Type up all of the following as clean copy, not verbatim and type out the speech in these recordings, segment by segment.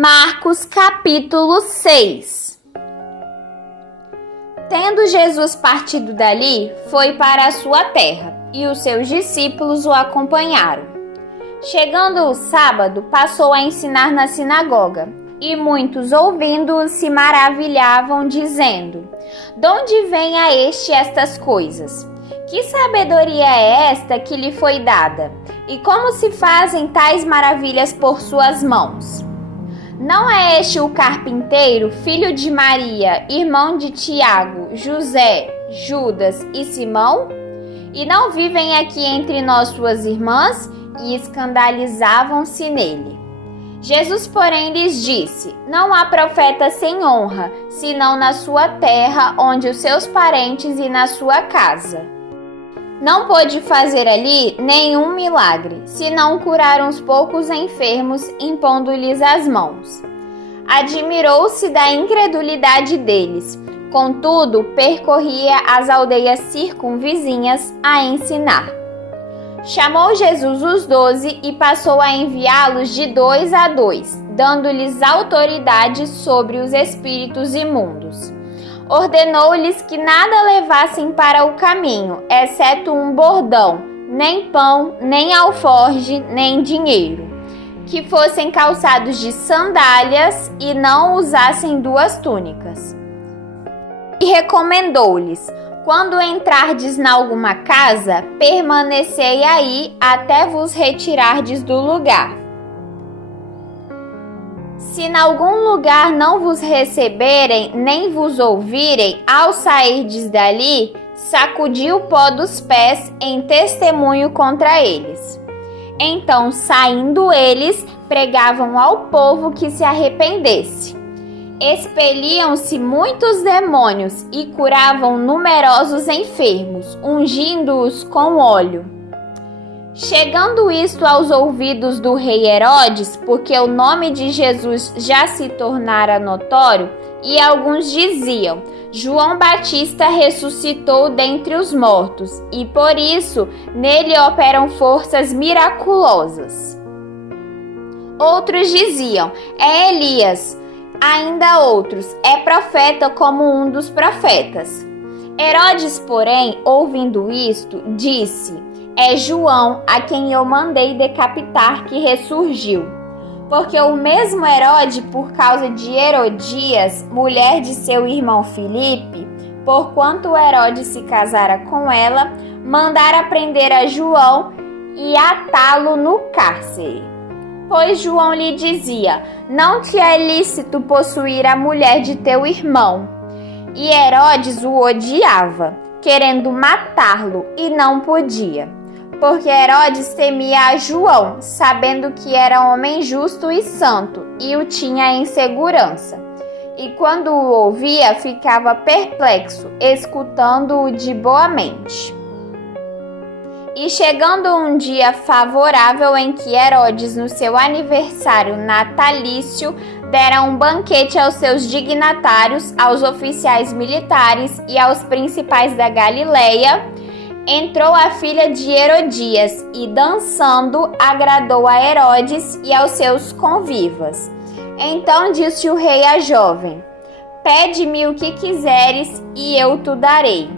Marcos capítulo 6. Tendo Jesus partido dali, foi para a sua terra, e os seus discípulos o acompanharam. Chegando o sábado, passou a ensinar na sinagoga, e muitos ouvindo-o se maravilhavam, dizendo: "De onde vem a este estas coisas? Que sabedoria é esta que lhe foi dada? E como se fazem tais maravilhas por suas mãos? Não é este o carpinteiro, filho de Maria, irmão de Tiago, José, Judas e Simão? E não vivem aqui entre nós suas irmãs?" E escandalizavam-se nele. Jesus, porém, lhes disse: "Não há profeta sem honra, senão na sua terra, onde os seus parentes e na sua casa." Não pôde fazer ali nenhum milagre, senão curar uns poucos enfermos, impondo-lhes as mãos. Admirou-se da incredulidade deles, contudo, percorria as aldeias circunvizinhas a ensinar. Chamou Jesus os 12 e passou a enviá-los de 2 a 2, dando-lhes autoridade sobre os espíritos imundos. Ordenou-lhes que nada levassem para o caminho, exceto um bordão, nem pão, nem alforge, nem dinheiro. Que fossem calçados de sandálias e não usassem 2 túnicas. E recomendou-lhes: "Quando entrardes na alguma casa, permanecei aí até vos retirardes do lugar. Se em algum lugar não vos receberem, nem vos ouvirem, ao sairdes dali, sacudi o pó dos pés em testemunho contra eles." Então, saindo eles, pregavam ao povo que se arrependesse. Expeliam-se muitos demônios e curavam numerosos enfermos, ungindo-os com óleo. Chegando isto aos ouvidos do rei Herodes, porque o nome de Jesus já se tornara notório, e alguns diziam: "João Batista ressuscitou dentre os mortos, e por isso nele operam forças miraculosas." Outros diziam: "É Elias." Ainda outros: "É profeta como um dos profetas." Herodes, porém, ouvindo isto, disse: "É João, a quem eu mandei decapitar, que ressurgiu." Porque o mesmo Herodes, por causa de Herodias, mulher de seu irmão Filipe, porquanto Herodes se casara com ela, mandara prender a João e atá-lo no cárcere. Pois João lhe dizia: "Não te é lícito possuir a mulher de teu irmão." E Herodes o odiava, querendo matá-lo, e não podia. Porque Herodes temia a João, sabendo que era homem justo e santo, e o tinha em segurança. E quando o ouvia, ficava perplexo, escutando-o de boa mente. E chegando um dia favorável em que Herodes, no seu aniversário natalício, dera um banquete aos seus dignatários, aos oficiais militares e aos principais da Galileia, entrou a filha de Herodias e, dançando, agradou a Herodes e aos seus convivas. Então disse o rei à jovem: "Pede-me o que quiseres e eu te darei."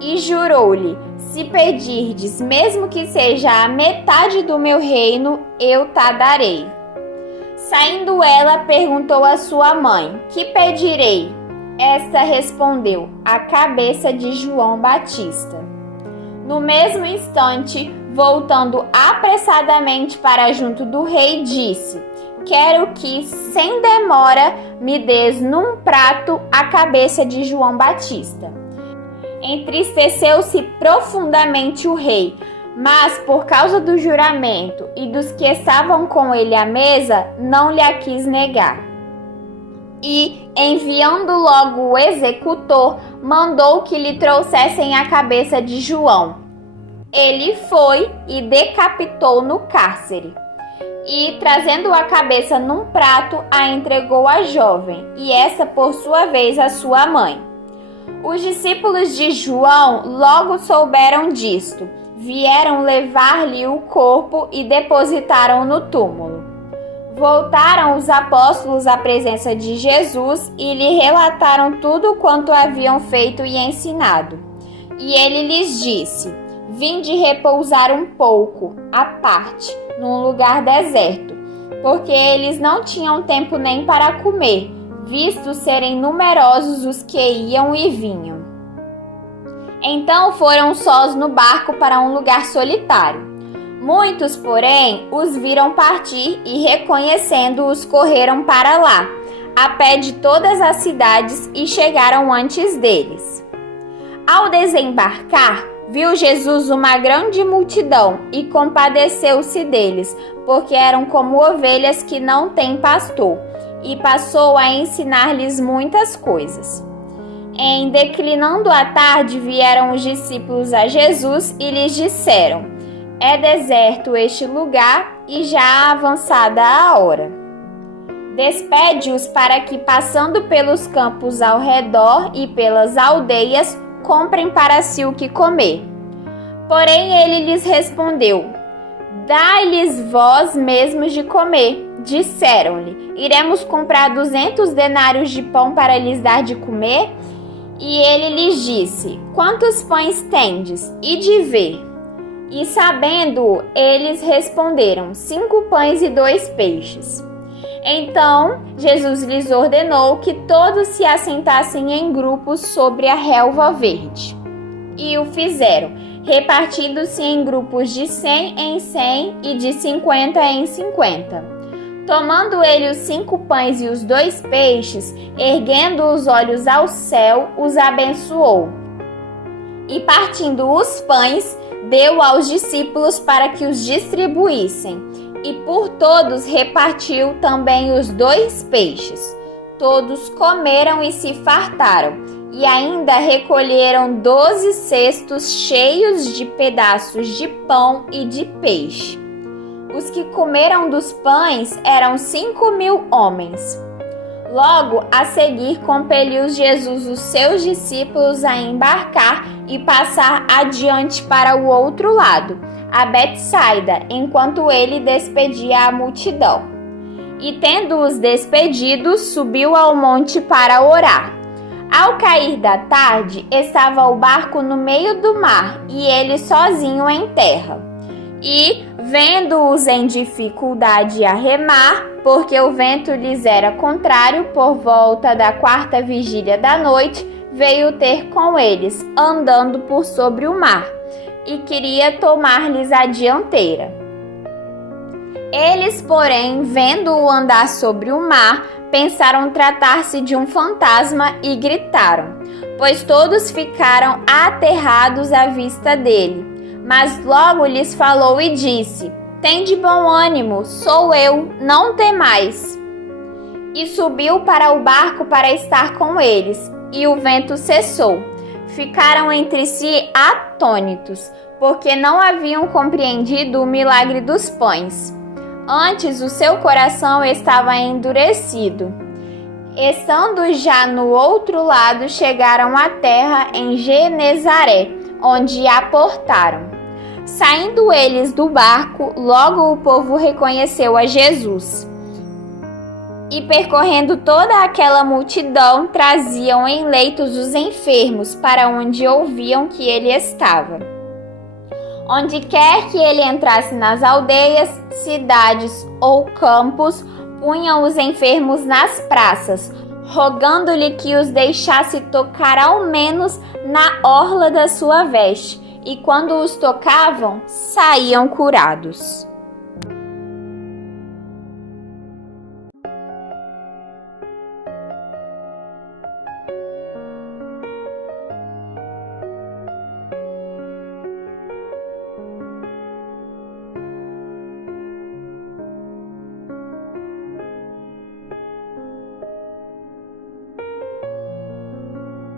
E jurou-lhe: "Se pedirdes, mesmo que seja a metade do meu reino, eu te darei." Saindo ela, perguntou à sua mãe: "Que pedirei?" Esta respondeu: "A cabeça de João Batista." No mesmo instante, voltando apressadamente para junto do rei, disse: "Quero que, sem demora, me des num prato a cabeça de João Batista." Entristeceu-se profundamente o rei, mas por causa do juramento e dos que estavam com ele à mesa, não lhe a quis negar. E, enviando logo o executor, mandou que lhe trouxessem a cabeça de João. Ele foi e decapitou no cárcere. E, trazendo a cabeça num prato, a entregou à jovem, e essa, por sua vez, à sua mãe. Os discípulos de João logo souberam disto, vieram levar-lhe o corpo e depositaram no túmulo. Voltaram os apóstolos à presença de Jesus e lhe relataram tudo quanto haviam feito e ensinado. E ele lhes disse: Vinde repousar um pouco, à parte, num lugar deserto, porque eles não tinham tempo nem para comer, visto serem numerosos os que iam e vinham. Então foram sós no barco para um lugar solitário. Muitos, porém, os viram partir e, reconhecendo-os, correram para lá, a pé de todas as cidades, e chegaram antes deles. Ao desembarcar, viu Jesus uma grande multidão e compadeceu-se deles, porque eram como ovelhas que não têm pastor, e passou a ensinar-lhes muitas coisas. Em declinando a tarde, vieram os discípulos a Jesus e lhes disseram: É deserto este lugar e já avançada a hora. Despede-os para que, passando pelos campos ao redor e pelas aldeias, comprem para si o que comer. Porém ele lhes respondeu: Dai-lhes vós mesmos de comer. Disseram-lhe: Iremos comprar 200 denários de pão para lhes dar de comer? E ele lhes disse: Quantos pães tendes? E de ver. E sabendo, eles responderam: 5 pães e 2 peixes. Então Jesus lhes ordenou que todos se assentassem em grupos sobre a relva verde. E o fizeram, repartindo-se em grupos de 100 em 100 e de 50 em 50. Tomando ele os 5 pães e os 2 peixes, erguendo os olhos ao céu, os abençoou. E partindo os pães, deu aos discípulos para que os distribuíssem. E por todos repartiu também os 2 peixes. Todos comeram e se fartaram, e ainda recolheram 12 cestos cheios de pedaços de pão e de peixe. Os que comeram dos pães eram 5.000 homens. Logo a seguir compeliu Jesus os seus discípulos a embarcar e passar adiante para o outro lado, a Betsaida, enquanto ele despedia a multidão. E tendo-os despedido, subiu ao monte para orar. Ao cair da tarde, estava o barco no meio do mar e ele sozinho em terra. E, vendo-os em dificuldade a remar, porque o vento lhes era contrário, por volta da 4ª vigília da noite, veio ter com eles, andando por sobre o mar, e queria tomar-lhes a dianteira. Eles, porém, vendo-o andar sobre o mar, pensaram tratar-se de um fantasma e gritaram, pois todos ficaram aterrados à vista dele. Mas logo lhes falou e disse: Tende bom ânimo, sou eu, não temais. E subiu para o barco para estar com eles, e o vento cessou. Ficaram entre si atônitos, porque não haviam compreendido o milagre dos pães. Antes o seu coração estava endurecido. Estando já no outro lado, chegaram à terra em Genezaré, onde aportaram. Saindo eles do barco, logo o povo reconheceu a Jesus. E percorrendo toda aquela multidão, traziam em leitos os enfermos para onde ouviam que ele estava. Onde quer que ele entrasse nas aldeias, cidades ou campos, punham os enfermos nas praças, rogando-lhe que os deixasse tocar ao menos na orla da sua veste, e quando os tocavam, saíam curados.